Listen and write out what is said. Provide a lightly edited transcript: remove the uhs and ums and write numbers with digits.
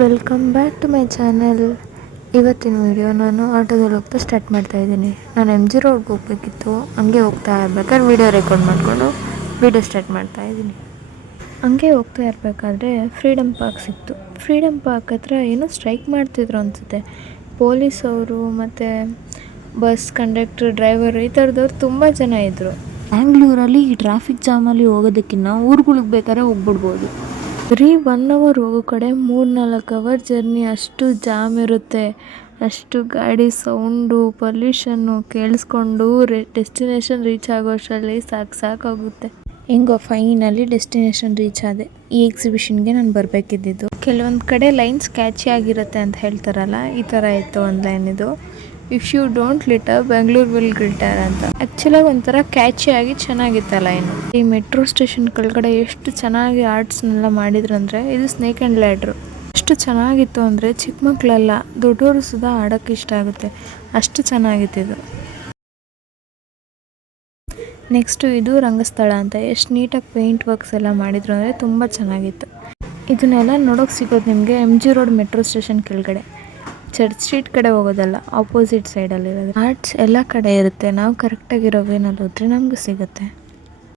Welcome back to my channel. ಇವತ್ತಿನ video ನಾನು ಆಟೋದಲ್ಲಿ ಹೋಗ್ತಾ ಸ್ಟಾರ್ಟ್ ಮಾಡ್ತಾಯಿದ್ದೀನಿ. ನಾನು MG ರೋಡ್ಗೆ ಹೋಗಬೇಕಿತ್ತು. ಹಂಗೆ ಹೋಗ್ತಾ ಇರ್ಬೇಕಾದ್ರೆ ವಿಡಿಯೋ ರೆಕಾರ್ಡ್ ಮಾಡಿಕೊಂಡು ವಿಡಿಯೋ ಸ್ಟಾರ್ಟ್ ಮಾಡ್ತಾಯಿದ್ದೀನಿ. ಹಂಗೆ ಹೋಗ್ತಾ ಇರಬೇಕಾದ್ರೆ ಫ್ರೀಡಮ್ ಪಾರ್ಕ್ ಸಿಕ್ತು. ಫ್ರೀಡಮ್ ಪಾರ್ಕ್ ಹತ್ರ ಏನೋ ಸ್ಟ್ರೈಕ್ ಮಾಡ್ತಿದ್ರು ಅನಿಸುತ್ತೆ. ಪೊಲೀಸವರು ಮತ್ತು ಬಸ್ ಕಂಡಕ್ಟ್ರ್, ಡ್ರೈವರು ಈ ಥರದವ್ರು ತುಂಬ ಜನ ಇದ್ದರು. ಬ್ಯಾಂಗ್ಳೂರಲ್ಲಿ ಈ ಟ್ರಾಫಿಕ್ ಜಾಮಲ್ಲಿ ಹೋಗೋದಕ್ಕಿಂತ ಊರುಗಳಿಗೆ ಬೇಕಾದ್ರೆ ಹೋಗ್ಬಿಡ್ಬೋದು. ಬರೀ 1 ಅವರ್ ಹೋಗೋ ಕಡೆ 3-4 ಅವರ್ ಜರ್ನಿ. ಅಷ್ಟು ಜಾಮ್ ಇರುತ್ತೆ, ಅಷ್ಟು ಗಾಡಿ ಸೌಂಡು, ಪೊಲ್ಯೂಷನ್ನು ಕೇಳಿಸ್ಕೊಂಡು ಡೆಸ್ಟಿನೇಷನ್ ರೀಚ್ ಆಗೋ ಅಷ್ಟರಲ್ಲಿ ಸಾಕಾಗುತ್ತೆ. ಹೆಂಗೋ ಫೈನಲಿ ಡೆಸ್ಟಿನೇಷನ್ ರೀಚ್ ಆದೆ. ಈ ಎಕ್ಸಿಬಿಷನ್ಗೆ ನಾನು ಬರಬೇಕಿದ್ದಿದ್ದು. ಕೆಲವೊಂದು ಕಡೆ ಲೈನ್ಸ್ ಕ್ಯಾಚಿ ಆಗಿರುತ್ತೆ ಅಂತ ಹೇಳ್ತಾರಲ್ಲ, ಈ ಥರ ಇತ್ತು ಒಂದು ಲೈನ್. ಇದು if you don't litter Bengaluru will glitter ಅಂತ. ಆ್ಯಕ್ಚುಲಾಗಿ ಒಂಥರ ಕ್ಯಾಚಿ ಆಗಿ ಚೆನ್ನಾಗಿತ್ತು ಲೈನು. ಈ ಮೆಟ್ರೋ ಸ್ಟೇಷನ್ ಕೆಳಗಡೆ ಎಷ್ಟು ಚೆನ್ನಾಗಿ ಆರ್ಟ್ಸ್ನೆಲ್ಲ ಮಾಡಿದ್ರು ಅಂದರೆ, ಇದು ಸ್ನೇಕ್ ಆ್ಯಂಡ್ ಲ್ಯಾಡ್ರು. ಎಷ್ಟು ಚೆನ್ನಾಗಿತ್ತು ಅಂದರೆ ಚಿಕ್ಕ ಮಕ್ಕಳೆಲ್ಲ ದೊಡ್ಡವರು ಸುಧಾ ಆಡೋಕ್ಕೆ ಇಷ್ಟ ಆಗುತ್ತೆ, ಅಷ್ಟು ಚೆನ್ನಾಗಿತ್ತು ಇದು. ನೆಕ್ಸ್ಟು ಇದು ರಂಗಸ್ಥಳ ಅಂತ. ಎಷ್ಟು ನೀಟಾಗಿ ಪೇಂಟ್ ವರ್ಕ್ಸ್ ಎಲ್ಲ ಮಾಡಿದ್ರು ಅಂದರೆ ತುಂಬ ಚೆನ್ನಾಗಿತ್ತು. ಇದನ್ನೆಲ್ಲ ನೋಡೋಕೆ ಸಿಗೋದು ನಿಮಗೆ MG ರೋಡ್ ಮೆಟ್ರೋ ಸ್ಟೇಷನ್ ಕೆಳಗಡೆ, ಚರ್ಚ್ ಸ್ಟ್ರೀಟ್ ಕಡೆ ಹೋಗೋದಲ್ಲ, ಆಪೋಸಿಟ್ ಸೈಡಲ್ಲಿರೋದು. ಆರ್ಟ್ಸ್ ಎಲ್ಲ ಕಡೆ ಇರುತ್ತೆ, ನಾವು ಕರೆಕ್ಟಾಗಿರೋ ವೇನಲ್ಲಿ ಹೋದರೆ ನಮಗೂ ಸಿಗುತ್ತೆ.